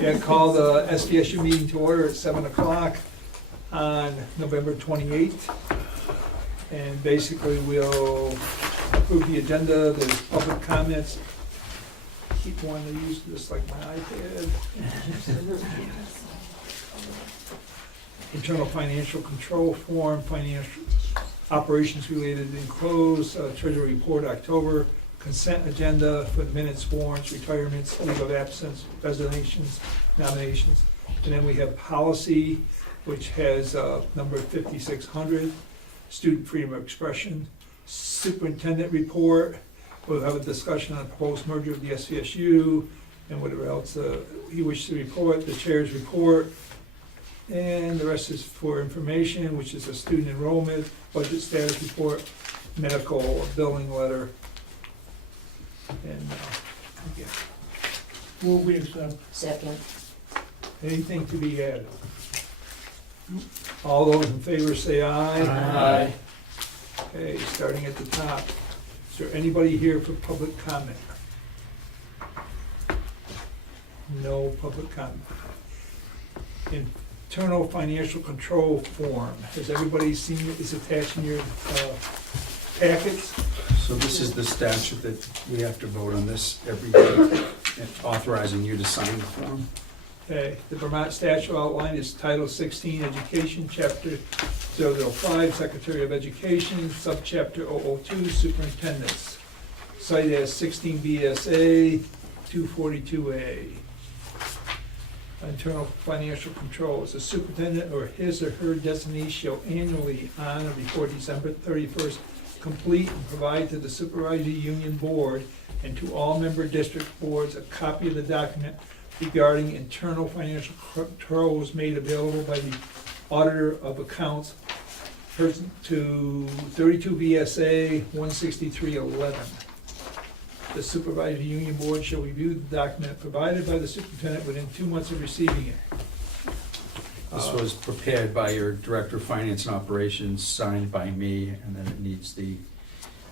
Yeah, call the SVSU meeting to order at 7 o'clock on November 28th. And basically, we'll approve the agenda, there's public comments. Keep wanting to use this like my iPad. Internal financial control form, financial operations related enclosed, treasury report October, consent agenda for the minutes, warrants, retirements, leave of absence, resignations, nominations. And then we have policy, which has number 5600, student freedom of expression, superintendent report. We'll have a discussion on proposed merger of the SVSU and whatever else he wishes to report, the chair's report. And the rest is for information, which is a student enrollment, budget status report, medical billing letter. And, yeah. Will we accept? Second. Anything to be added? All those in favor say aye. Aye. Okay, starting at the top. Is there anybody here for public comment? No public comment. Internal financial control form. Has everybody seen it? It's attached in your packets? So this is the statute that we have to vote on this every day, authorizing you to sign the form. Okay, the Vermont statute outline is Title 16, Education, Chapter 005, Secretary of Education, Subchapter 002, Superintendents. Cited as 16 BSA 242A. Internal financial controls. The superintendent or his or her designee shall annually, on or before December 31st, complete and provide to the supervisory union board and to all member district boards a copy of the document regarding internal financial controls made available by the auditor of accounts to 32 VSA 16311. The supervisory union board shall review the document provided by the superintendent within 2 months of receiving it. This was prepared by your Director of Finance and Operations, signed by me, and then it needs the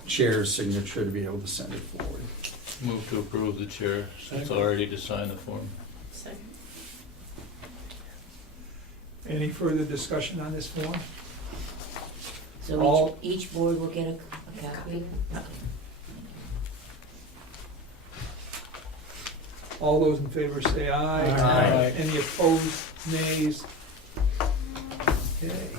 chair's signature to be able to send it forward. Move to approve the chair's authority to sign the form. Second. Any further discussion on this form? So All- each board will get a copy? All those in favor say aye. Aye. Any opposed, nays? Okay.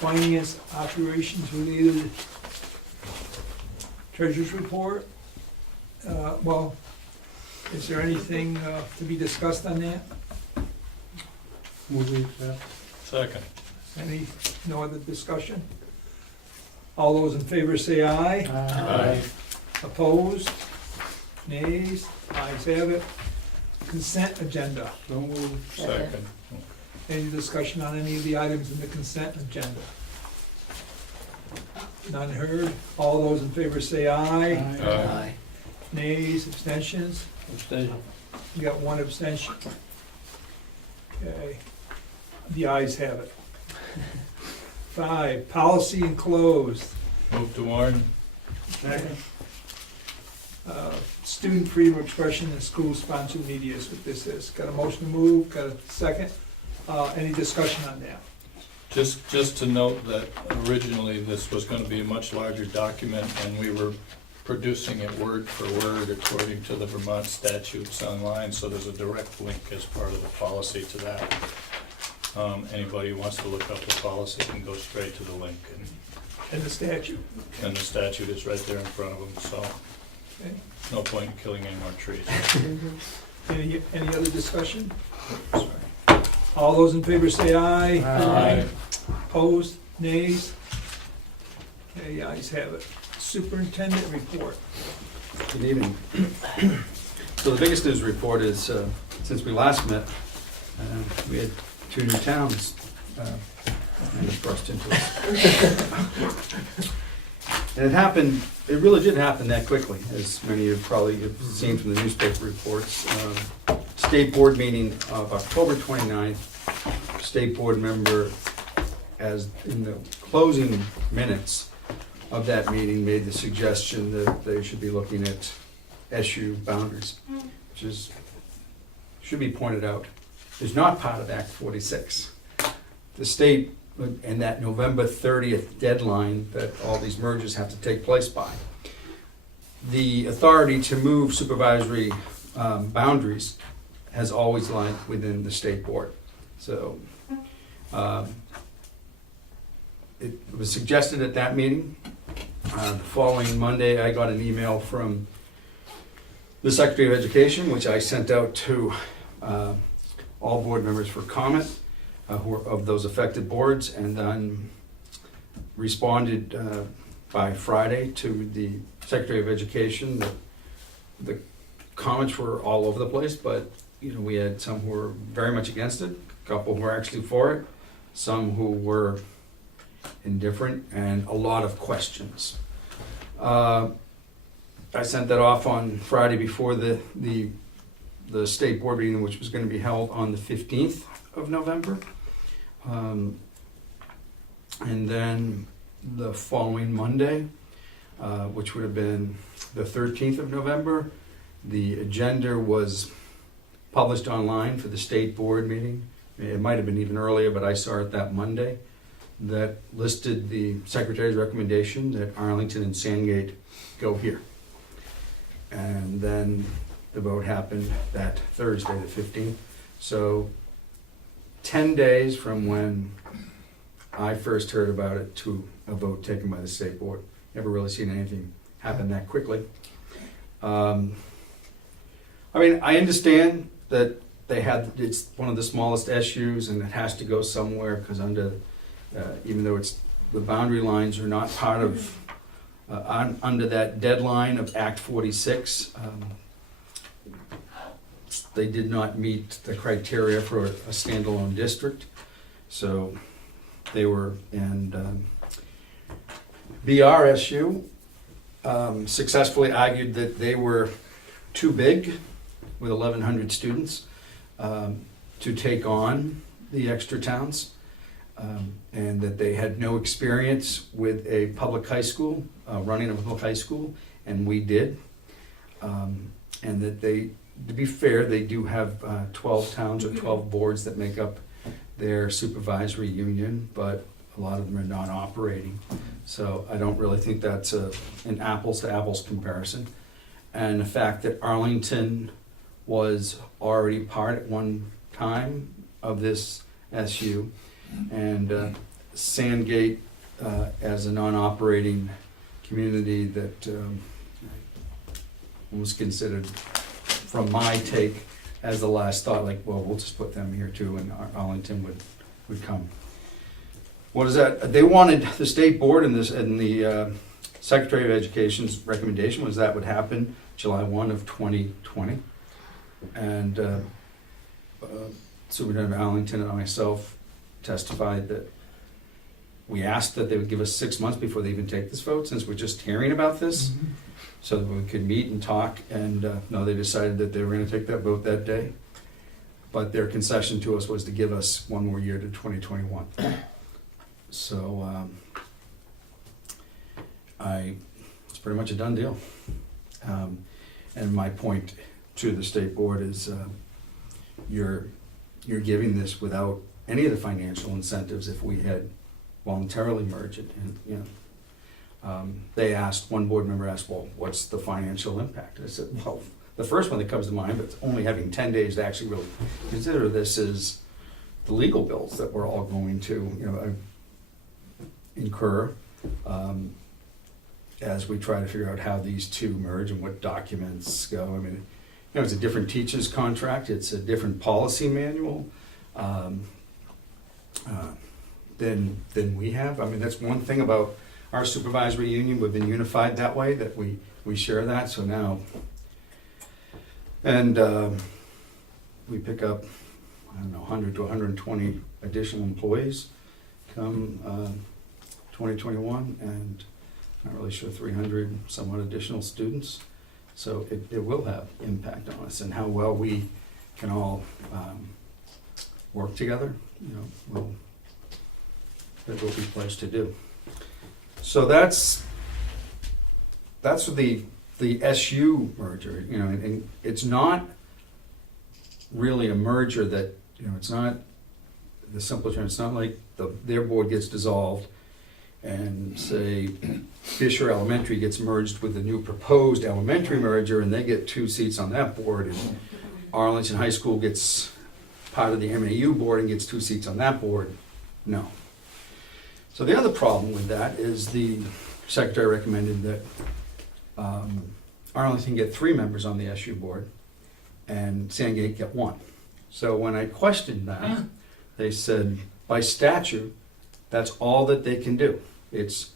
Finance operations related treasurer's report. Well, is there anything to be discussed on that? Will we accept? Second. No other discussion? All those in favor say aye. Aye. Opposed? Nays? Ayes have it. Consent agenda. So moved. Second. Any discussion on any of the items in the consent agenda? None heard. All those in favor say aye. Aye. Nays, abstentions? Abstention. You got one abstention. Okay. The ayes have it. 5, policy enclosed. Move to warn. Second. Student freedom of expression and school-sponsored media is what this is. Got a motion to move, got a second? Any discussion on that? Just to note that originally this was going to be a much larger document, and we were producing it word for word according to the Vermont statutes online, so there's a direct link as part of the policy to that. Anybody who wants to look up the policy can go straight to the link, And the statute? and the statute is right there in front of them, so Okay. no point in killing any more trees. Any other discussion? Sorry. All those in favor say aye. Aye. Opposed, nays? Okay, ayes have it. Superintendent report. Good evening. So the biggest news report is, since we last met, we had 2 new towns kind of thrust into us. And it happened, it really did happen that quickly, as many of you probably have seen from the newspaper reports. State board meeting of October 29th, state board member as in the closing minutes of that meeting made the suggestion that they should be looking at SU boundaries, which is, should be pointed out, is not part of Act 46. The state, and that November 30th deadline that all these mergers have to take place by, the authority to move supervisory boundaries has always lied within the state board. So it was suggested at that meeting. The following Monday, I got an email from the Secretary of Education, which I sent out to all board members for comment who are of those affected boards, and then responded by Friday to the Secretary of Education that the comments were all over the place, but we had some who were very much against it, a couple who were actually for it, some who were indifferent, and a lot of questions. I sent that off on Friday before the state board meeting, which was going to be held on the 15th of November. And then the following Monday, which would have been the 13th of November, the agenda was published online for the state board meeting. It might have been even earlier, but I saw it that Monday, that listed the secretary's recommendation that Arlington and Sandgate go here. And then the vote happened that Thursday, the 15th. So 10 days from when I first heard about it to a vote taken by the state board. Never really seen anything happen that quickly. I understand that it's one of the smallest SUs and it has to go somewhere because even though the boundary lines are not part of, under that deadline of Act 46, they did not meet the criteria for a standalone district. So they were, and BRSU successfully argued that they were too big with 1,100 students to take on the extra towns, and that they had no experience with a public high school, running a public high school, and we did. And that they, to be fair, they do have 12 towns or 12 boards that make up their supervisory union, but a lot of them are not operating. So I don't really think that's an apples to apples comparison. And the fact that Arlington was already part at one time of this SU, and Sandgate as a non-operating community that was considered, from my take, as the last thought, like, well, we'll just put them here too, and Arlington would come. What is that? They wanted the state board and the Secretary of Education's recommendation was that would happen July 1 of 2020. And Superintendent Arlington and myself testified that we asked that they would give us 6 months before they even take this vote, since we're just hearing about this, so that we could meet and talk. And no, they decided that they were going to take that vote that day. But their concession to us was to give us one more year to 2021. So it's pretty much a done deal. And my point to the state board is you're giving this without any of the financial incentives. If we had voluntarily merged it, and they asked, one board member asked, well, what's the financial impact? I said, well, the first one that comes to mind, but only having 10 days to actually really consider this, is the legal bills that we're all going to incur as we try to figure out how these two merge and what documents go. It's a different teacher's contract, it's a different policy manual than we have. That's one thing about our supervisory union. We've been unified that way, that we share that. So now, and we pick up, 100 to 120 additional employees come 2021, and not really sure 300 somewhat additional students. So it will have impact on us, and how well we can all work together. that we'll be pledged to do. So that's the SU merger, you know, and it's not really a merger that, you know, it's not the simple term, it's not like their board gets dissolved and say Fisher Elementary gets merged with the new proposed elementary merger and they get 2 seats on that board, and Arlington High School gets part of the MAU board and gets 2 seats on that board. No. So the other problem with that is the secretary recommended that Arlington get 3 members on the SU board and Sandgate get 1. So when I questioned that, they said by statute, that's all that they can do. It's,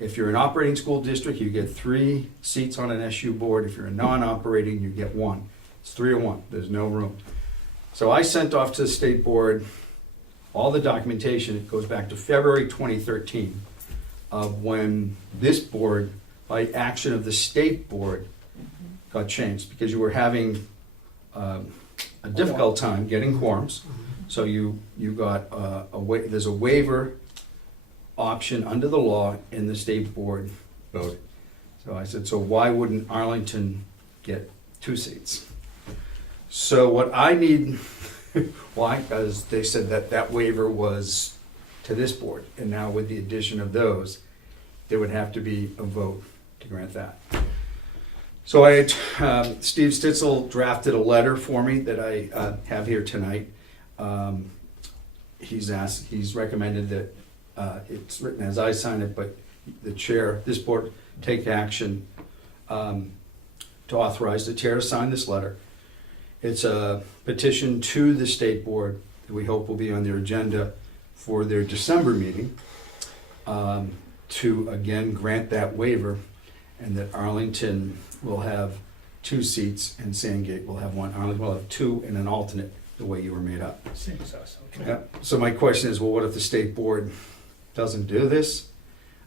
if you're an operating school district, you get 3 seats on an SU board. If you're a non-operating, you get 1. It's 3 or 1, there's no room. So I sent off to the state board all the documentation. It goes back to February 2013 of when this board, by action of the state board, got changed because you were having a difficult time getting quorums. So you got there's a waiver option under the law in the state board voting. So I said, so why wouldn't Arlington get 2 seats? So what I need, why? Because they said that waiver was to this board, and now with the addition of those, there would have to be a vote to grant that. So Steve Stitzel drafted a letter for me that I have here tonight. He's recommended that it's written as I sign it, but the chair, this board, take action to authorize the chair to sign this letter. It's a petition to the state board that we hope will be on their agenda for their December meeting to again grant that waiver, and that Arlington will have 2 seats and Sandgate will have 1. Arlington will have 2 and an alternate, the way you were made up. Same as us, okay. Yeah. So my question is, well, what if the state board doesn't do this?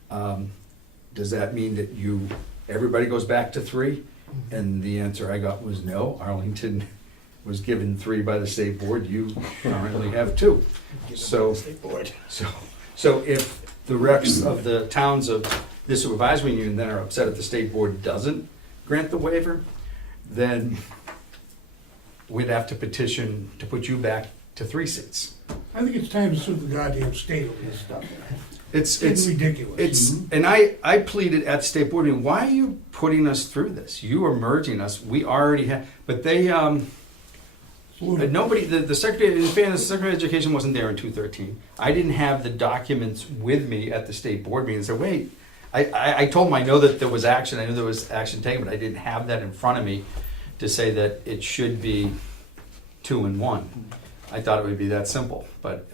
Does that mean that everybody goes back to 3? And the answer I got was no. Arlington was given 3 by the state board. You currently have 2. So, so if the reps of the towns of the supervisory union then are upset if the state board doesn't grant the waiver, then we'd have to petition to put you back to 3 seats. I think it's time to sue the goddamn state over this stuff. It's ridiculous. And I pleaded at the state board meeting, why are you putting us through this? You are merging us. We already have, but they, nobody, the secretary, in fairness, the secretary of education wasn't there in 2013. I didn't have the documents with me at the state board meeting. So wait, I told them I know that there was action. I knew there was action taken, but I didn't have that in front of me to say that it should be 2 and 1. I thought it would be that simple, but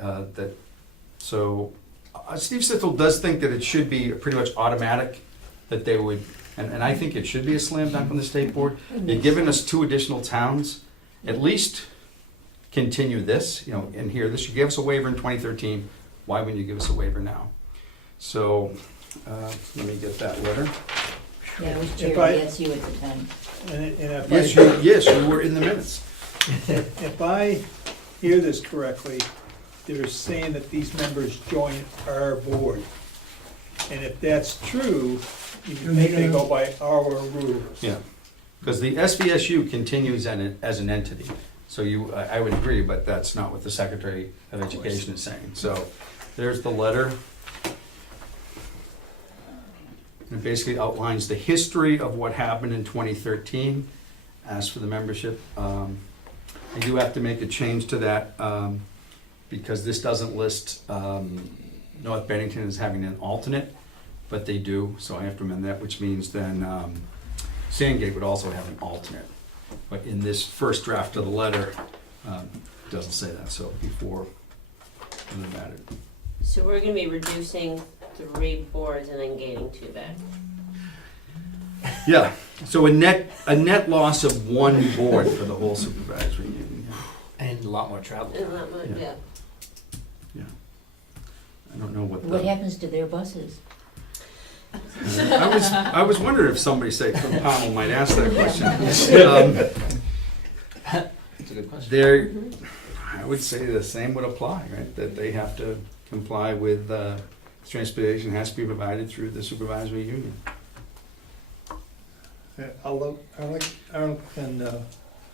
so Steve Stitzel does think that it should be pretty much automatic, that they would, and I think it should be a slam dunk on the state board. You're giving us 2 additional towns, at least continue this, you know, and here, this, you gave us a waiver in 2013, why wouldn't you give us a waiver now? So, let me get that letter. Yeah, it was If chair, I- yes, you at the time. And if Yes, you were in the minutes. If I hear this correctly, they're saying that these members join our board. And if that's true, you can make they go by our rules. Yeah, because the SVSU continues as an entity. So I would agree, but that's not what the Secretary of Education is saying. So there's the letter. It basically outlines the history of what happened in 2013, asks for the membership. I do have to make a change to that because this doesn't list North Bennington as having an alternate, but they do, so I have to amend that, which means then Sandgate would also have an alternate. But in this first draft of the letter, it doesn't say that, so before it mattered. So we're gonna be reducing 3 boards and then gaining 2 back. Yeah, so a net loss of 1 board for the whole supervisory union. And a lot more travel. Isn't that much? Yeah. Yeah. I don't know what What the, happens to their buses? I was wondering if somebody from Pownell might ask that question. It's a good question. There, I would say the same would apply, right? That they have to comply with, transportation has to be provided through the supervisory union. Arlen, and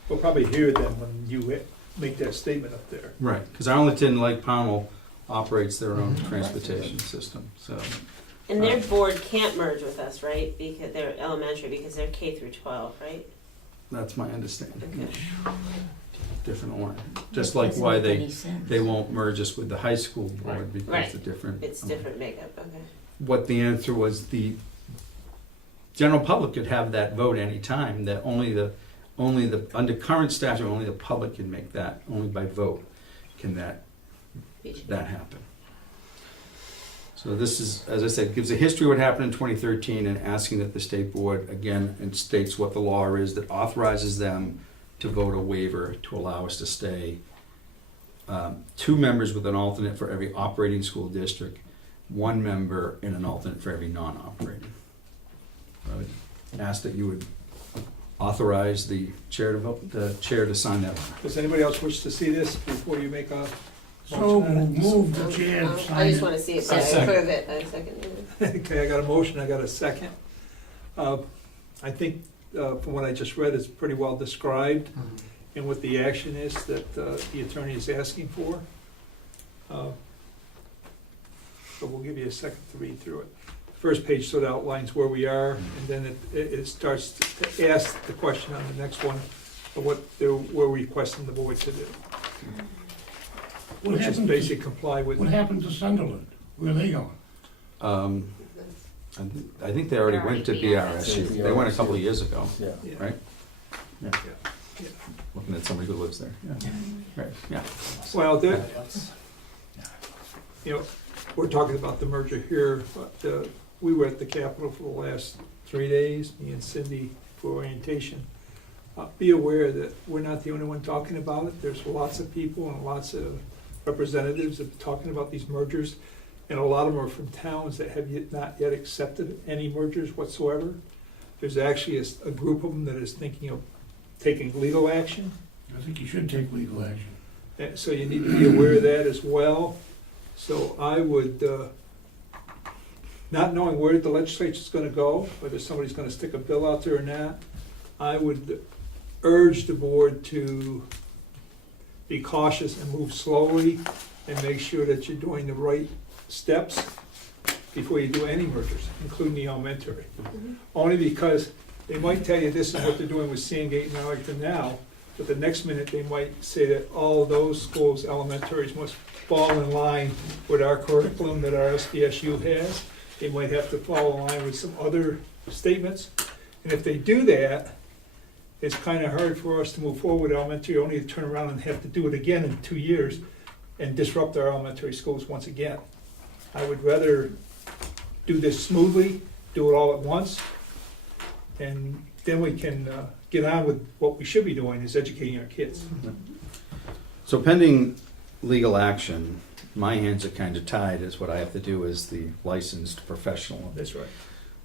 we'll probably hear them when you make that statement up there. Right, because Arlington, like Pownell, operates their own transportation system, so. And their board can't merge with us, right? Because they're elementary, because they're K through 12, right? That's my understanding. Okay. Different order. Just like Doesn't why make they, any sense. they won't merge us with the high school board Right. because Right. the different. It's different makeup, okay. What the answer was, the general public could have that vote anytime, that only the, under current statute, only the public can make that, only by vote can that happen. So this is, as I said, gives a history of what happened in 2013 and asking that the state board, again, it states what the law is that authorizes them to vote a waiver to allow us to stay 2 members with an alternate for every operating school district, 1 member and an alternate for every non-operating. I would ask that you would authorize the chair to vote, the chair to sign that. Does anybody else wish to see this before you make a So motion on it? move the chair to I sign just it. wanna see if I I second. approve it, I second it. Okay, I got a motion, I got a second. I think from what I just read, it's pretty well described and what the action is that the attorney is asking for. So we'll give you a second to read through it. First page sort of outlines where we are, and then it starts to ask the question on the next one of what we're requesting the board to do, What which is happened basically to, comply with. what happened to Sunderland? Where are they going? I think they already went to BRSU. BRSU. They went a couple of years ago, Yeah. Yeah. right? Yeah. Yeah. Looking at somebody who lives there, yeah. Right, yeah. Well, you know, we're talking about the merger here, but we were at the Capitol for the last 3 days, me and Cindy, for orientation. Be aware that we're not the only one talking about it. There's lots of people and lots of representatives that are talking about these mergers, and a lot of them are from towns that have not yet accepted any mergers whatsoever. There's actually a group of them that is thinking of taking legal action. I think you should take legal action. So you need to be aware of that as well. So I would, not knowing where the legislature's gonna go, whether somebody's gonna stick a bill out there or not, I would urge the board to be cautious and move slowly and make sure that you're doing the right steps before you do any mergers, including the elementary. Only because they might tell you this is what they're doing with Sandgate and Arlington now, but the next minute they might say that all those schools, elementaries, must fall in line with our curriculum that our SVSU has. They might have to fall in line with some other statements. And if they do that, it's kind of hard for us to move forward with elementary, only to turn around and have to do it again in 2 years and disrupt our elementary schools once again. I would rather do this smoothly, do it all at once, and then we can get on with what we should be doing, is educating our kids. So pending legal action, my hands are kind of tied, as what I have to do as the licensed professional. That's right.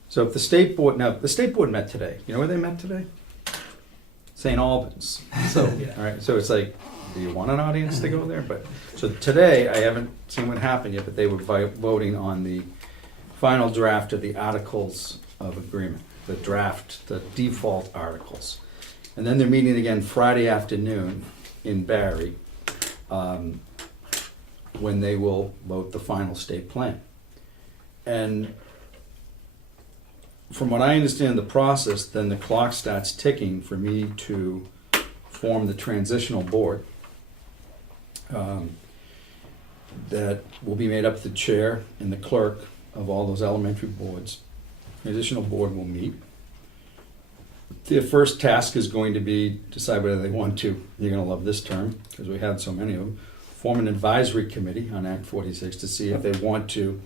So if the state board, now, the state board met today. You know where they met today? St. Albans. So, Yeah. all right, so it's like, do you want an audience to go there? But, so today, I haven't seen what happened yet, but they were voting on the final draft of the Articles of Agreement, the draft, the default articles. And then they're meeting again Friday afternoon in Barry, when they will vote the final state plan. And from what I understand the process, then the clock starts ticking for me to form the transitional board that will be made up of the chair and the clerk of all those elementary boards. Transitional board will meet. Their first task is going to be decide whether they want to, you're going to love this term because we had so many of them, form an advisory committee on Act 46 to see if they want to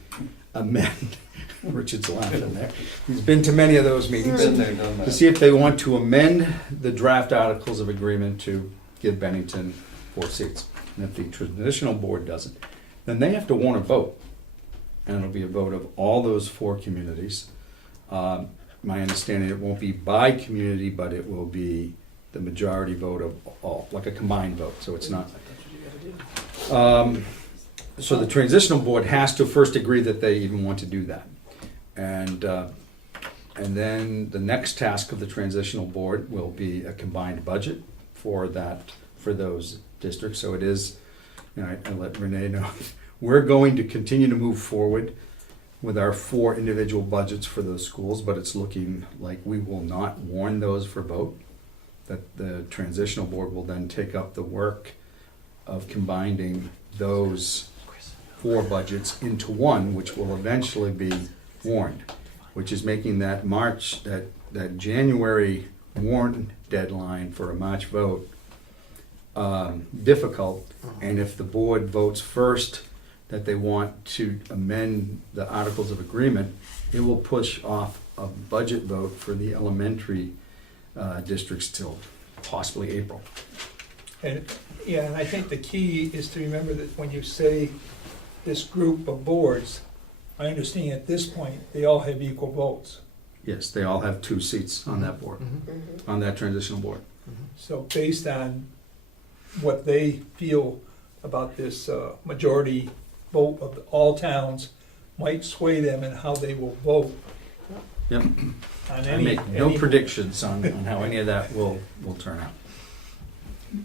amend, Richard's laughing there, he's been to many of those meetings, to see if they want to amend the draft articles of agreement to give Bennington 4 seats. And if the traditional board doesn't, then they have to want a vote. And it'll be a vote of all those 4 communities. My understanding, it won't be by community, but it will be the majority vote of all, like a combined vote, so it's not. So the transitional board has to first agree that they even want to do that. And then the next task of the transitional board will be a combined budget for those districts. So it is, I let Renee know, we're going to continue to move forward with our 4 individual budgets for those schools, but it's looking like we will not warn those for vote. That the transitional board will then take up the work of combining those 4 budgets into one, which will eventually be warned, which is making that that January warn deadline for a March vote difficult. And if the board votes first that they want to amend the Articles of Agreement, it will push off a budget vote for the elementary districts till possibly April. And, yeah, and I think the key is to remember that when you say this group of boards, I understand at this point, they all have equal votes. Yes, they all have 2 seats on that board, Mhm. on that transitional board. So based on what they feel about this majority vote of all towns might sway them in how they will vote Yep. on I any. make no any- predictions on how any of that will turn out.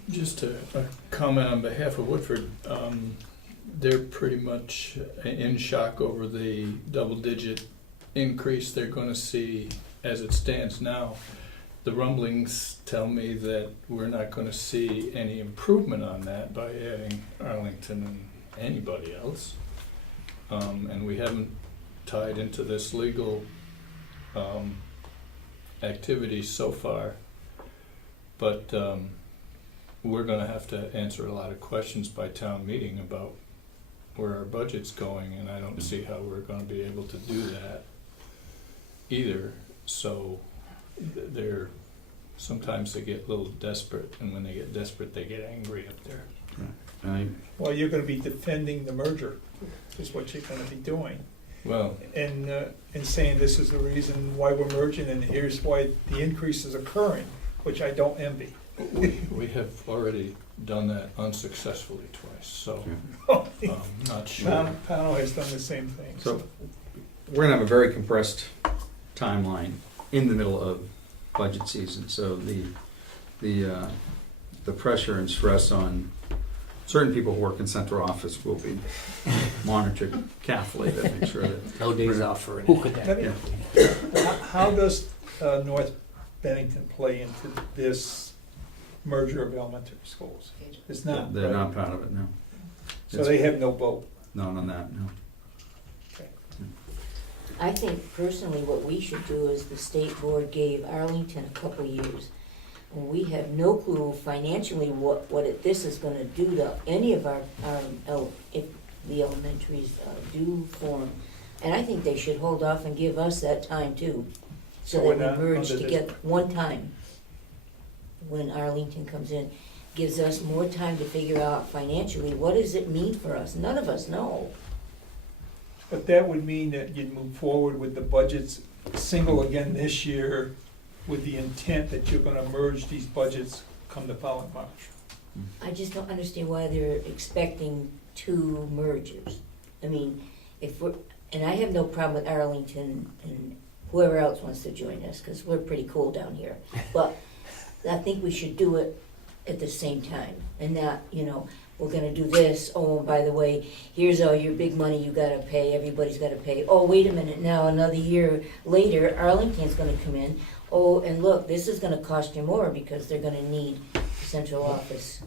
Just a comment on behalf of Woodford, they're pretty much in shock over the double-digit increase they're gonna see as it stands now. The rumblings tell me that we're not gonna see any improvement on that by adding Arlington and anybody else. And we haven't tied into this legal activity so far. But we're gonna have to answer a lot of questions by town meeting about where our budget's going, and I don't see how we're gonna be able to do that either. So sometimes they get a little desperate, and when they get desperate, they get angry up there. Well, you're gonna be defending the merger, is what you're gonna be doing. Well, And saying this is the reason why we're merging, and here's why the increase is occurring, which I don't envy. we have already done that unsuccessfully twice, so not sure. Pownell has done the same thing. So we're gonna have a very compressed timeline in the middle of budget season. So the pressure and stress on certain people who work in central office will be monitored carefully to make sure that. No days off for Who could that Let be? me- How does North Bennington play into this merger of elementary schools? It's not, They're right? not part of it, no. So they have no vote. Not on that, no. I think personally what we should do is the state board gave Arlington a couple years. And we have no clue financially what this is gonna do to any of our, if the elementaries do form. And I think they should hold off and give us that time too, So so we're that not we merge under together one time. When Arlington comes in, gives us more time to figure out financially, what does it mean for us? None of us know. But that would mean that you'd move forward with the budgets single again this year with the intent that you're gonna merge these budgets come the following March. I just don't understand why they're expecting 2 mergers. I mean, and I have no problem with Arlington and whoever else wants to join us, because we're pretty cool down here. But I think we should do it at the same time, and not, we're gonna do this, oh, and by the way, here's all your big money you gotta pay, everybody's gotta pay. Oh, wait a minute, now another year later, Arlington's gonna come in, oh, and look, this is gonna cost you more because they're gonna need central office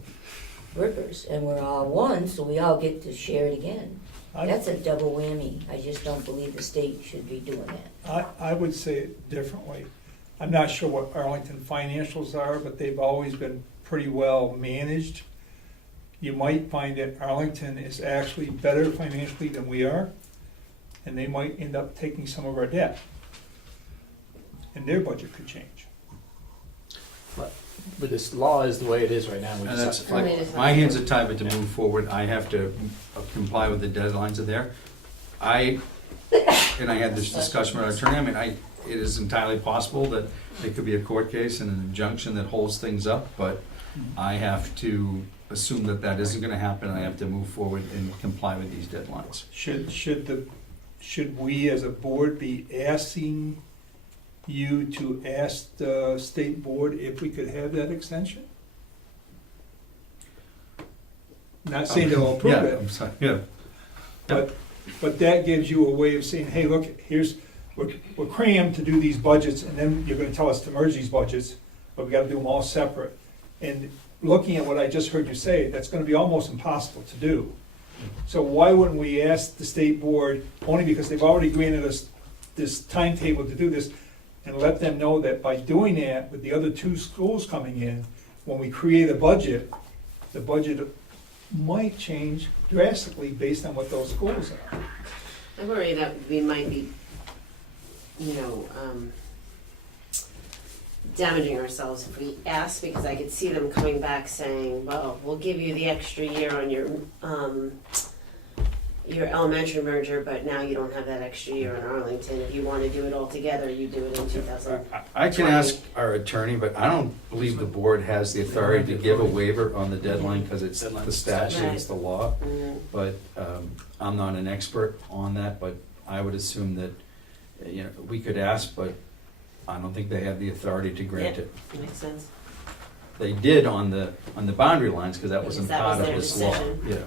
workers, and we're all one, so we all get to share it again. That's a double whammy. I just don't believe the state should be doing that. I would say it differently. I'm not sure what Arlington financials are, but they've always been pretty well managed. You might find that Arlington is actually better financially than we are, and they might end up taking some of our debt. And their budget could change. But this law is the way it is right now. We And just that's, have to fight Right. it. my hands are tied, but to move forward, I have to comply with the deadlines that are there. And I had this discussion with our attorney, it is entirely possible that it could be a court case and an injunction that holds things up, but I have to assume that that isn't gonna happen, and I have to move forward and comply with these deadlines. Should we as a board be asking you to ask the state board if we could have that extension? Not saying they'll approve Yeah, it, I'm sorry, yeah. but that gives you a way of saying, hey, look, we're crammed to do these budgets, and then you're gonna tell us to merge these budgets, but we gotta do them all separate. And looking at what I just heard you say, that's gonna be almost impossible to do. So why wouldn't we ask the state board, only because they've already granted us this timetable to do this, and let them know that by doing that, with the other two schools coming in, when we create a budget, the budget might change drastically based on what those schools are. I worry that we might be, damaging ourselves if we ask, because I could see them coming back saying, well, we'll give you the extra year on your elementary merger, but now you don't have that extra year in Arlington. If you want to do it all together, you do it in 2000. I can ask our attorney, but I don't believe the board has the authority to give a waiver on the deadline, because it's the statute, it's the law. But I'm not an expert on that, but I would assume that, we could ask, but I don't think they have the authority to grant it. Makes sense. They did on the boundary lines, because that wasn't Because that was part of their this law. decision. Yeah.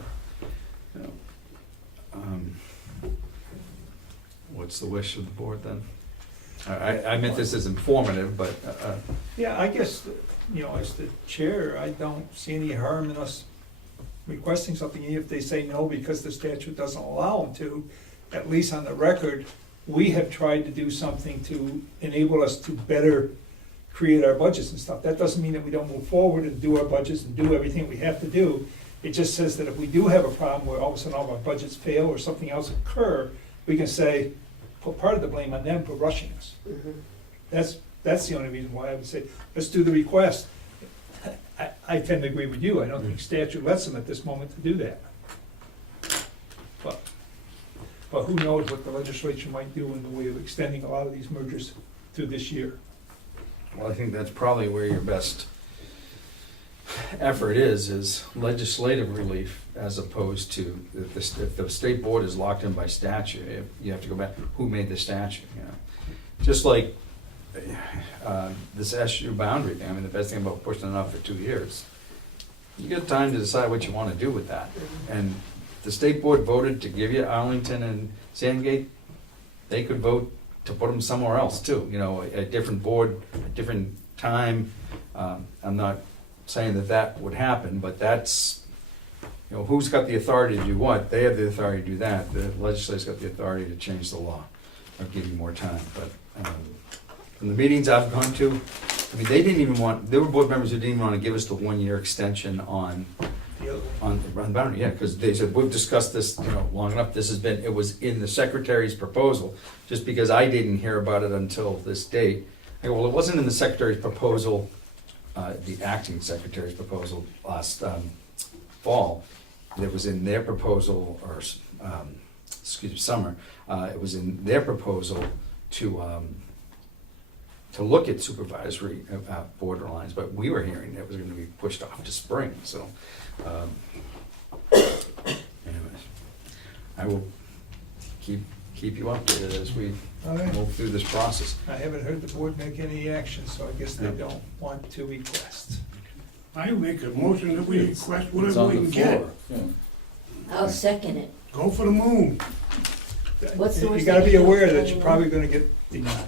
What's the wish of the board then? I meant this as informative, but, Yeah, I guess, as the chair, I don't see any harm in us requesting something, even if they say no because the statute doesn't allow them to. At least on the record, we have tried to do something to enable us to better create our budgets and stuff. That doesn't mean that we don't move forward and do our budgets and do everything we have to do. It just says that if we do have a problem where all of a sudden all of our budgets fail or something else occur, we can say, put part of the blame on them for rushing us. That's the only reason why I would say, let's do the request. I tend to agree with you. I don't think statute lets them at this moment to do that. But who knows what the legislature might do in the way of extending a lot of these mergers through this year. well, I think that's probably where your best effort is legislative relief, as opposed to, if the state board is locked in by statute, you have to go back, who made the statute, Just like this SU boundary thing, I mean, the best thing about pushing it off for 2 years, you get time to decide what you want to do with that. And the state board voted to give you Arlington and Sandgate, they could vote to put them somewhere else too, a different board, a different time. I'm not saying that would happen, but that's, who's got the authority to do what? They have the authority to do that. The legislature's got the authority to change the law or give you more time. But from the meetings I've gone to, I mean, there were board members who didn't even want to give us the 1-year extension on the boundary, because they said, we've discussed this, long enough, it was in the secretary's proposal, just because I didn't hear about it until this date. I go, well, it wasn't in the secretary's proposal, the acting secretary's proposal last fall. It was in their proposal, or, summer, it was in their proposal to look at supervisory borderlines, but we were hearing it was gonna be pushed off to spring, so. Anyways, I will keep you updated as we All right. move through this process. I haven't heard the board make any action, so I guess they don't want to request. I make a motion that we request It's whatever on we the can get. floor. Yeah. I'll second it. Go for the moon. What's the You worst gotta thing be you aware can that do? you're probably gonna get denied.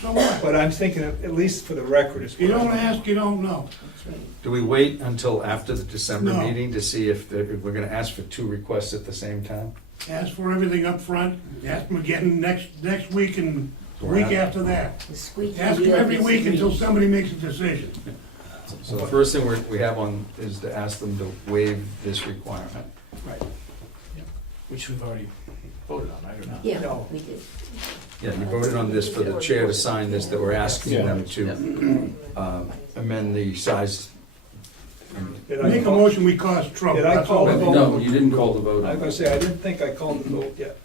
So what? But I'm thinking, at least for the record, is You don't ask, you don't know. That's right. Do we wait until after the December No. meeting to see if we're gonna ask for 2 requests at the same time? Ask for everything up front. Ask them again next week and the week after that. The squeaky Ask them wheel every gets week until greased. somebody makes a decision. So the first thing we have on is to ask them to waive this requirement. Right. Which we've already voted on, right, or not? Yeah, No. we did. Yeah, you voted on this for the chair to sign this, that we're asking them to amend the size. Did I Make a call- motion, we cause trouble. Did I That's call all the it is. vote? No, you didn't call the vote I was on gonna that. say, I didn't think I called the vote yet.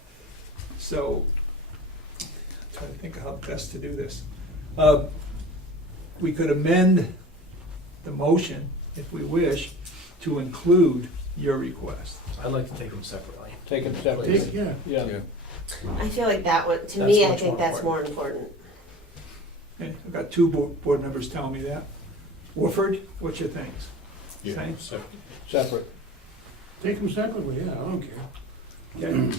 So, I'm trying to think of how best to do this. We could amend the motion, if we wish, to include your request. I'd like to take them separately. Take them separately. Yeah, Yeah. I feel like that one, to That's me, I much think more that's more important. Okay, I've got two board members telling me that. Wolford, what's your things? Yeah, Same. so- Separate. take them separately, yeah, I don't care. Okay.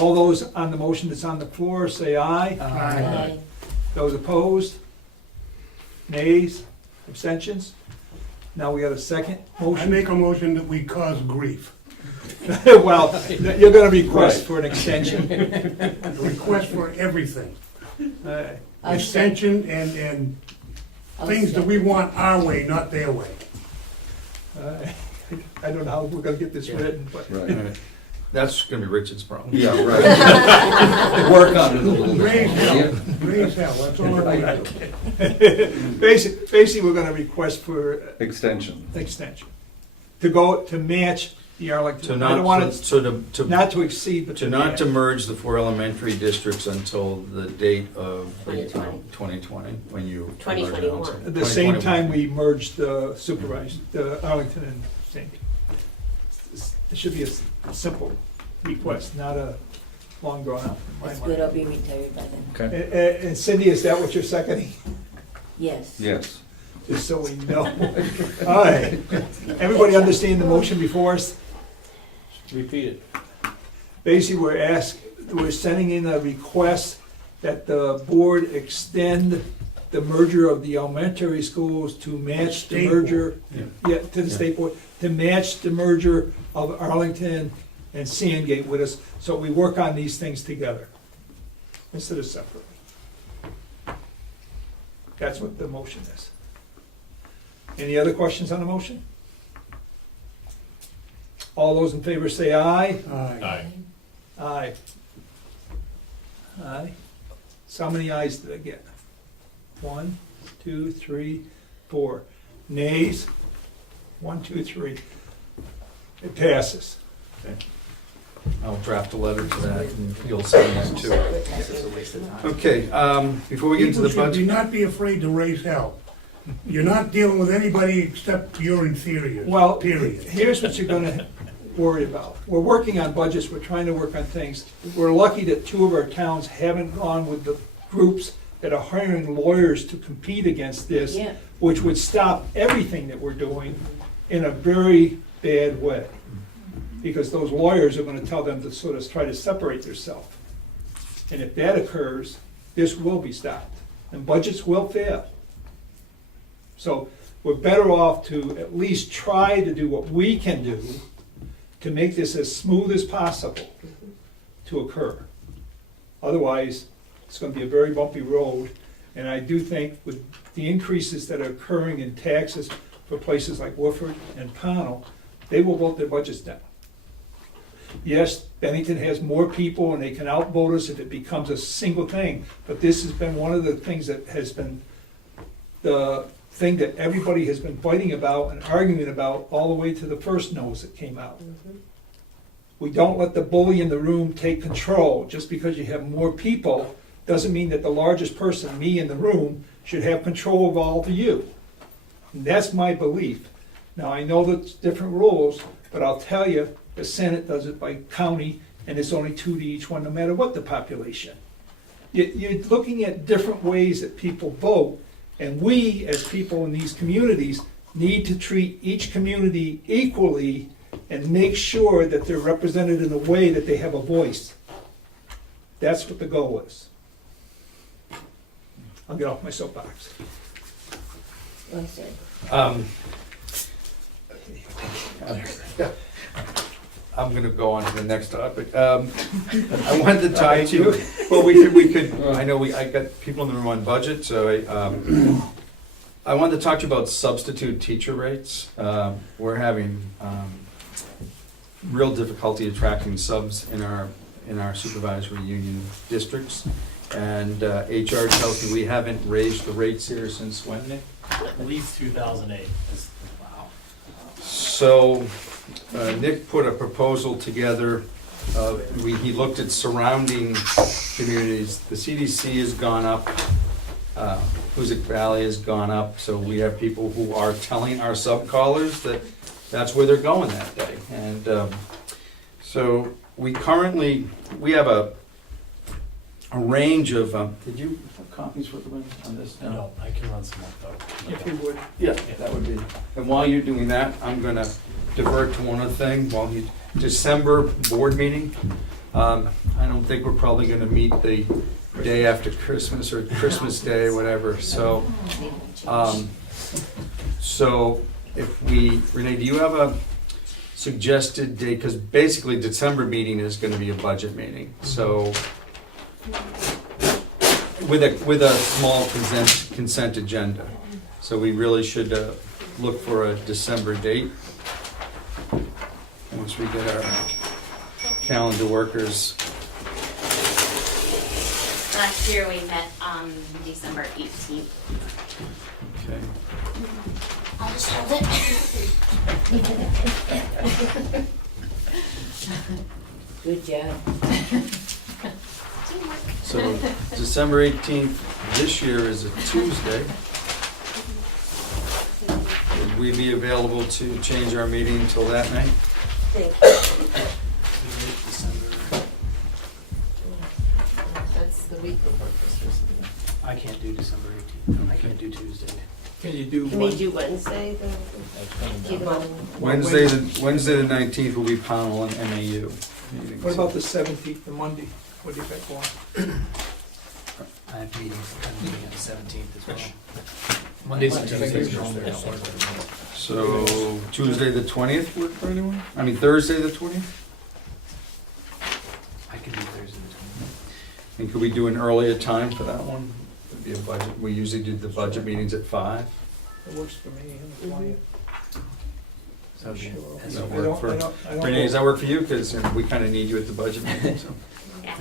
All those on the motion that's on the floor, say aye. Aye. Those opposed? Nays? Abstentions? Now we got a second I motion. make a motion that we cause grief. Well, you're gonna request for an extension. A request for everything. Alright. I'll Extension and I'll things that second. we want our way, not their way. Alright. I don't know how we're gonna get this written, but. Right. That's gonna be Richard's problem. Yeah, right. Work on it a little Raise bit. hell, Yeah. raise hell, that's all I want. Basically, we're gonna request for Extension. extension. To match the To Arlington. I don't not, want so it, to, not to exceed, but to to not match. to merge the 4 elementary districts until the date of 2020. 2020, when you. 2021. At the same 2021. time, we merged the Arlington and St. It should be a simple request, not a long drawn out. in my That's mind. good, I'll be retired by then. Okay. And Cindy, is that what you're seconding? Yes. Yes. Just so we know. All right. Everybody understand the motion before us? Repeat it. Basically, we're sending in a request that the board extend the merger of the elementary schools to match the State merger, Yeah. to the state board, to match the merger of Arlington and Sandgate with us, so we work on these things together instead of separately. That's what the motion is. Any other questions on the motion? All those in favor say aye. Aye. Aye. Aye. So how many ayes did I get? 1, 2, 3, 4. Nays? 1, 2, 3. It passes. I'll draft a letter to that, and you'll sign that too. It's a waste of time. Okay, before we get into People the should budget. not be afraid to raise hell. You're not dealing with anybody except your inferiors, Well, period. here's what you're gonna worry about. We're working on budgets, we're trying to work on things. We're lucky that 2 of our towns haven't gone with the groups that are hiring lawyers to compete against this, Yeah. which would stop everything that we're doing in a very bad way. Because those lawyers are gonna tell them to sort of try to separate themselves. And if that occurs, this will be stopped, and budgets will fail. So we're better off to at least try to do what we can do to make this as smooth as possible to occur. Otherwise, it's gonna be a very bumpy road, and I do think with the increases that are occurring in taxes for places like Woodford and Pownell, they will vote their budgets down. Yes, Bennington has more people and they can outvote us if it becomes a single thing, but this has been one of the things that has been the thing that everybody has been fighting about and arguing about all the way to the first no's that came out. We don't let the bully in the room take control. Just because you have more people doesn't mean that the largest person, me in the room, should have control of all of you. And that's my belief. Now, I know that's different rules, but I'll tell you, the Senate does it by county, and it's only 2 to each one, no matter what the population. You're looking at different ways that people vote, and we, as people in these communities, need to treat each community equally and make sure that they're represented in a way that they have a voice. That's what the goal is. I'll get off my soapbox. Well said. I'm gonna go on to the next topic. I wanted to talk to you, well, we could, I know I got people in the room on budget, so I wanted to talk to you about substitute teacher rates. We're having real difficulty attracting subs in our supervisory union districts. And HR tells me we haven't raised the rates here since when, Nick? At least 2008. Wow. So Nick put a proposal together. He looked at surrounding communities. The CDC has gone up. Hoosick Valley has gone up. So we have people who are telling our sub-callers that that's where they're going that day. And so we have a range of, did you have copies with them on this? No, I can run some more though. If you would. Yeah, that would be. And while you're doing that, I'm gonna divert to one other thing. December board meeting. I don't think we're probably gonna meet the day after Christmas or Christmas Day, whatever. So if Renee, do you have a suggested date? Because basically December meeting is gonna be a budget meeting. So with a small consent agenda. So we really should look for a December date. Once we get our calendar workers. Last year we met on December 18th. Okay. I'll just hold it. Good job. Teamwork. So December 18th this year is a Tuesday. Would we be available to change our meeting until that night? That's the week before Christmas. I can't do December 18th. I can't do Tuesday. Can you do Can we one? do Wednesday, That's coming the, down. Wednesday the 19th will be panel and MAU meetings. What about the 17th, the Monday? What do you got going? I have meetings, I'm meeting on the 17th as well. Mondays and Tuesdays are normally at work. So Tuesday the 20th work for anyone? I mean Thursday the 20th? I can do Thursday the And could we do an earlier time for that one? It'd be a budget, we usually do the budget meetings at 5. It works for me, and the 20th. 20th. Sure. Does that I work don't- for- I don't- I don't Renee, does know. that work for you? Because we kind of need you at the budget meeting, so. Yeah,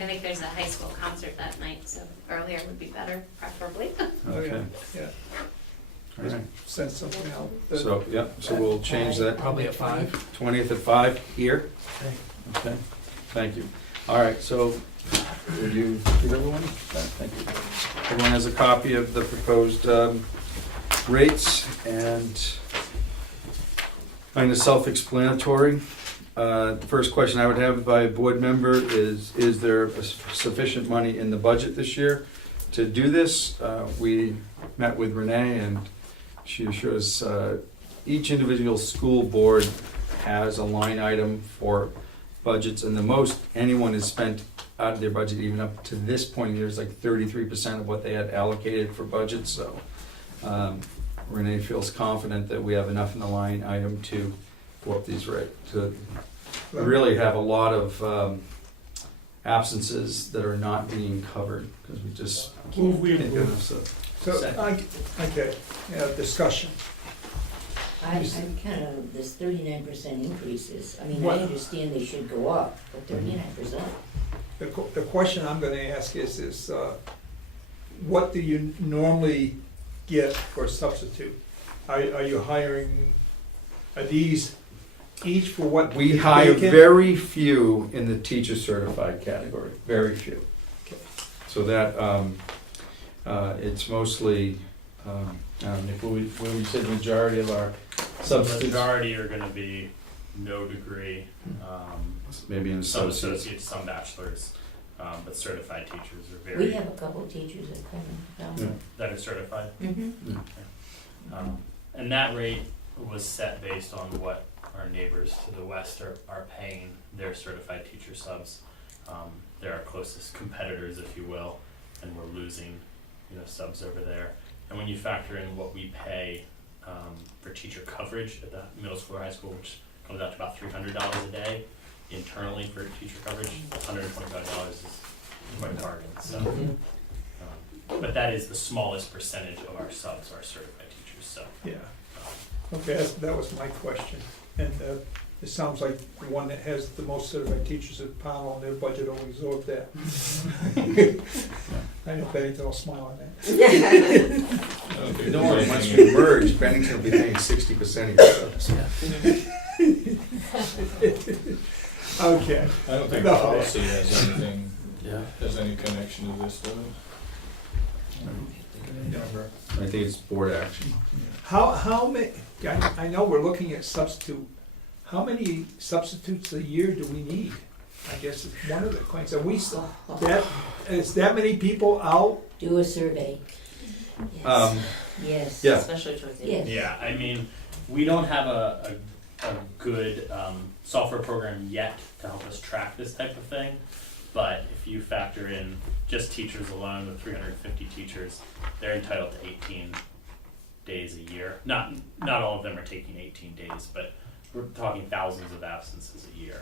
I think there's a high school concert that night, so earlier would be better, preferably. Oh, yeah, Okay, yeah. all right. Send something out. So, yeah, so we'll change that. Probably at 5. 20th at 5 here? Okay. Okay, thank you. All right, so, did you give everyone? Thank you. Everyone has a copy of the proposed rates, and kind of self-explanatory. The first question I would have by a board member is there sufficient money in the budget this year to do this? We met with Renee, and she assures each individual school board has a line item for budgets, and the most anyone has spent out of their budget, even up to this point, there's like 33% of what they had allocated for budgets, so Renee feels confident that we have enough in the line item to go up these rates. We really have a lot of absences that are not being covered, because we just move we can't get approve. enough stuff. So, okay, discussion. I'm kind of, this 39% increases, I mean, I What? understand they should go up, but 39%. The question I'm gonna ask is what do you normally get for a substitute? Are you hiring, are these each for what? We is hire vacant? very few in the teacher certified category, very few. Okay. So that, it's mostly, Nick, what we said the majority of our The substitutes, majority are gonna be no degree, maybe in some associates. associates, some bachelors, but certified teachers are We very, have a couple of teachers that come Yeah. down. that are certified. Mm-hmm. And that rate was set based on what our neighbors to the west are paying their certified teacher subs. They're our closest competitors, if you will, and we're losing, subs over there. And when you factor in what we pay for teacher coverage at the middle school or high school, which comes out to about $300 a day internally for teacher coverage, $125 is quite a bargain. So, but that is the smallest percentage of our subs are certified teachers. So, Yeah, okay, that was my question. And it sounds like the one that has the most certified teachers at Powell, and their budget will absorb that. I know Bennington will smile on that. Don't worry, once we merge, Bennington will be paying 60% of your subs. Okay, I don't think No. policy has anything, Yeah. has any connection to this, does it? I think it's board action. how many, I know we're looking at substitute. How many substitutes a year do we need? I guess it's one of the points. Are we, is that many people out? Do a survey. Yes. Yeah. Especially towards the Yes. end. Yeah, I mean, we don't have a good software program yet to help us track this type of thing. But if you factor in just teachers alone, with 350 teachers, they're entitled to 18 days a year. Not all of them are taking 18 days, but we're talking thousands of absences a year.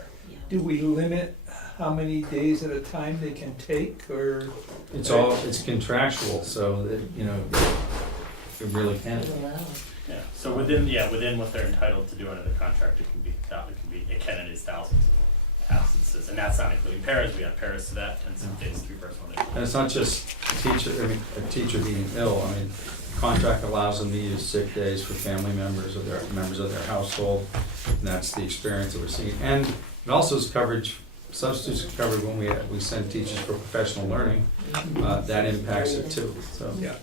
Do we limit how many days at a time they can take, or? It's contractual, so that, you know, it really can. Wow. Yeah. So within what they're entitled to do under the contract, it can and is thousands of absences, and that's not including paras. We have paras to that, and some days 3 personal days. And it's not just a teacher being ill. I mean, the contract allows them to use sick days for family members or their members of their household. And that's the experience that we're seeing. And it also is coverage, substitutes are covered when we send teachers for professional learning. That impacts it too, so. Yeah.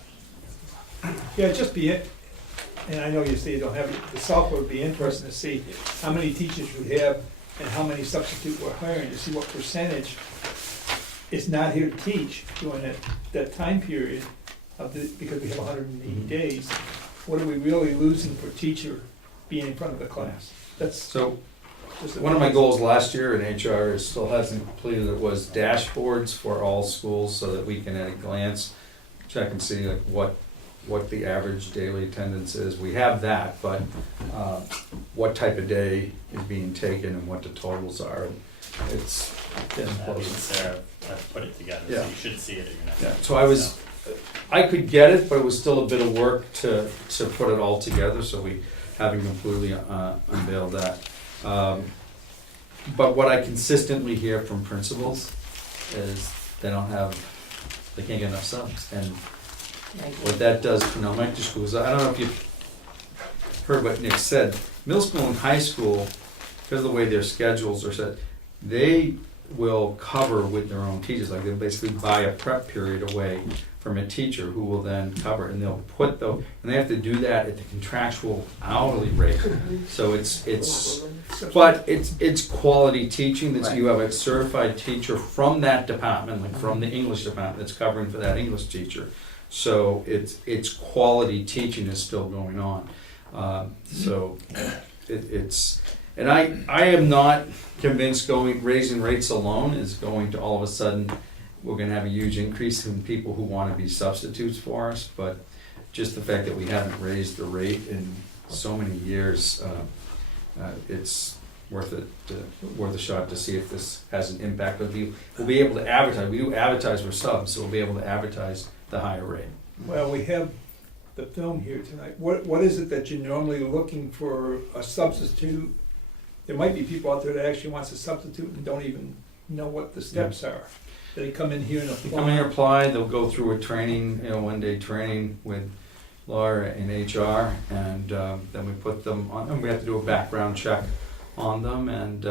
Yeah, just be it. And I know you say you don't have it, the software would be interesting to see how many teachers we have and how many substitute we're hiring, to see what percentage is not here to teach during that time period of because we have 180 days. What are we really losing for teacher being in front of the class? That's So just a- one of my goals last year in HR is still hasn't completed it, was dashboards for all schools so that we can at a glance check and see like what the average daily attendance is. We have that, but what type of day is being taken and what the totals are. It's getting That being close. Sarah, I've put it together, Yeah. so you should see it at your next. Yeah, so I could get it, but it was still a bit of work to put it all together, so we haven't completely unveiled that. But what I consistently hear from principals is they can't get enough subs. And what that does to elementary schools, I don't know if you've heard what Nick said, middle school and high school, because of the way their schedules are set, they will cover with their own teachers, like they'll basically buy a prep period away from a teacher who will then cover, and they'll put and they have to do that at the contractual hourly rate. So it's quality teaching, that you have a certified teacher from that department, like from the English department, that's covering for that English teacher. So it's quality teaching is still going on. And I am not convinced raising rates alone is going to all of a sudden, we're gonna have a huge increase in people who wanna be substitutes for us, but just the fact that we haven't raised the rate in so many years, it's worth a shot to see if this has an impact. But we'll be able to advertise, we do advertise for subs, so we'll be able to advertise the higher rate. Well, we have the film here tonight. What is it that you're normally looking for a substitute? There might be people out there that actually wants a substitute and don't even know what the steps are. They come in here and They come in here, apply, they'll go through a training, 1-day training with Laura in HR, and then we put them on, and we have to do a background check on them, and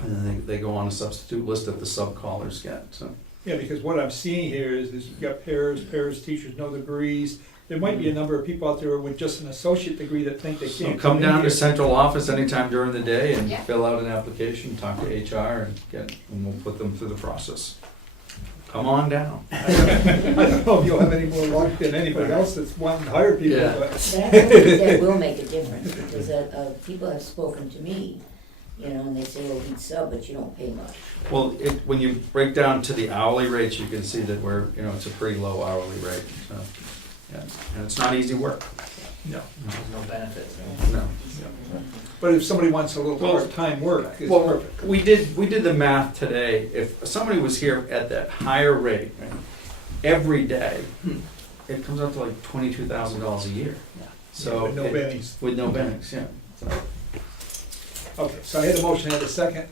then they go on a substitute list that the sub-callers get, so. Yeah, because what I'm seeing here is you've got pairs teachers, no degrees. There might be a number of people out there with just an associate degree that think they So can't come in down here. to central office anytime during the day and Yeah. fill out an application, talk to HR, and we'll put them through the process. Come on down. I don't know if you'll have any more luck than anybody else that's wanting to hire people, Yeah. but. But I think that will make a difference, because people have spoken to me, and they say, well, we sub, but you don't pay much. Well, when you break down to the hourly rates, you can see that it's a pretty low hourly rate, so, yeah, and it's not easy work. No. There's no benefits. No. But if somebody wants a little Well- part-time work, it's Well, perfect. we did the math today. If somebody was here at that higher rate, right, every day, it comes out to like $22,000 a year. So With no bennies. With no bennies, yeah. So, Okay, so I had a motion, I had a second.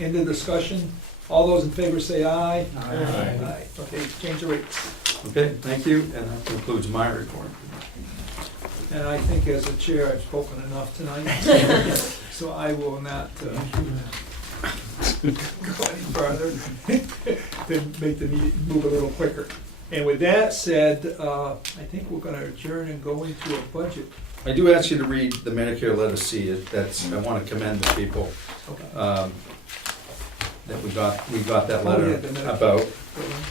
End of discussion. All those in favor say aye. Aye. Okay, change the rates. okay, thank you, and that concludes my report. And I think as a chair, I've spoken enough tonight, so I will not go any further to make the meeting move a little quicker. And with that said, I think we're gonna adjourn and go into a budget I do ask you to read the Medicare letter C. I want to commend the people Okay. that we got that Oh, letter yeah, the Medicare. about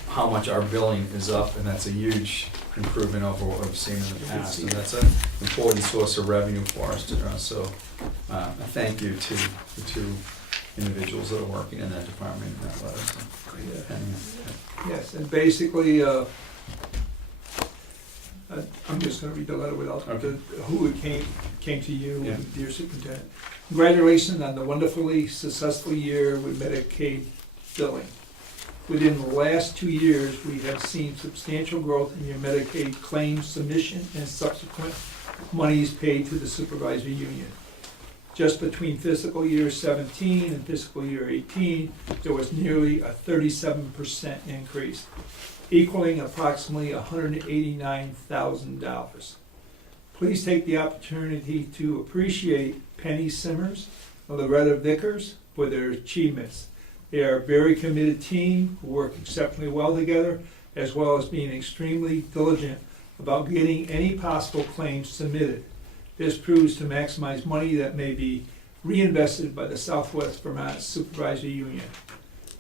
how much our billing is up, and that's a huge improvement over what we've seen in the past. And that's an important source of revenue for us to draw. So a thank you to the two individuals that are working in that department in that letter. So, Yeah. and, Yes, and basically, I'm just gonna read the letter without Okay. who it came to you, Yeah. dear superintendent. Congratulations on the wonderfully successful year with Medicaid billing. Within the last 2 years, we have seen substantial growth in your Medicaid claims submission and subsequent monies paid to the supervisory union. Just between fiscal year 17 and fiscal year 18, there was nearly a 37% increase, equaling approximately $189,000. Please take the opportunity to appreciate Penny Simmers and Loretta Vickers for their achievements. They are a very committed team who work exceptionally well together, as well as being extremely diligent about getting any possible claims submitted. This proves to maximize money that may be reinvested by the Southwest Vermont Supervisory Union.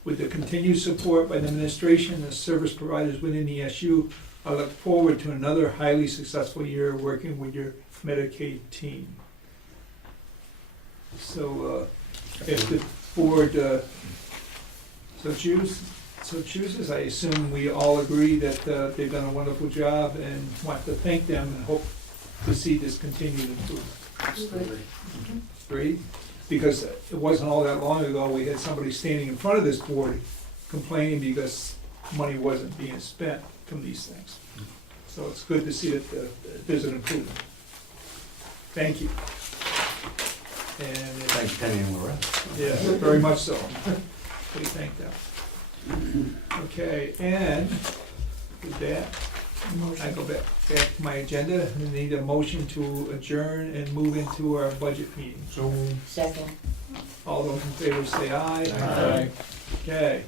With the continued support by the administration and the service providers within the SU, I look forward to another highly successful year working with your Medicaid team. So, if the board so chooses, I assume we all agree that they've done a wonderful job and want to thank them and hope to see this continued improvement. Agreed? Because it wasn't all that long ago, we had somebody standing in front of this board complaining because money wasn't being spent from these things. So it's good to see that there's an improvement. Thank you. And, thanks, Penny and Loretta. yeah, very much so. We thank them. Okay, and with that, I go back to my agenda, we need a motion to adjourn and move into our budget meeting. So Second. All those in favor say aye. Aye. Okay,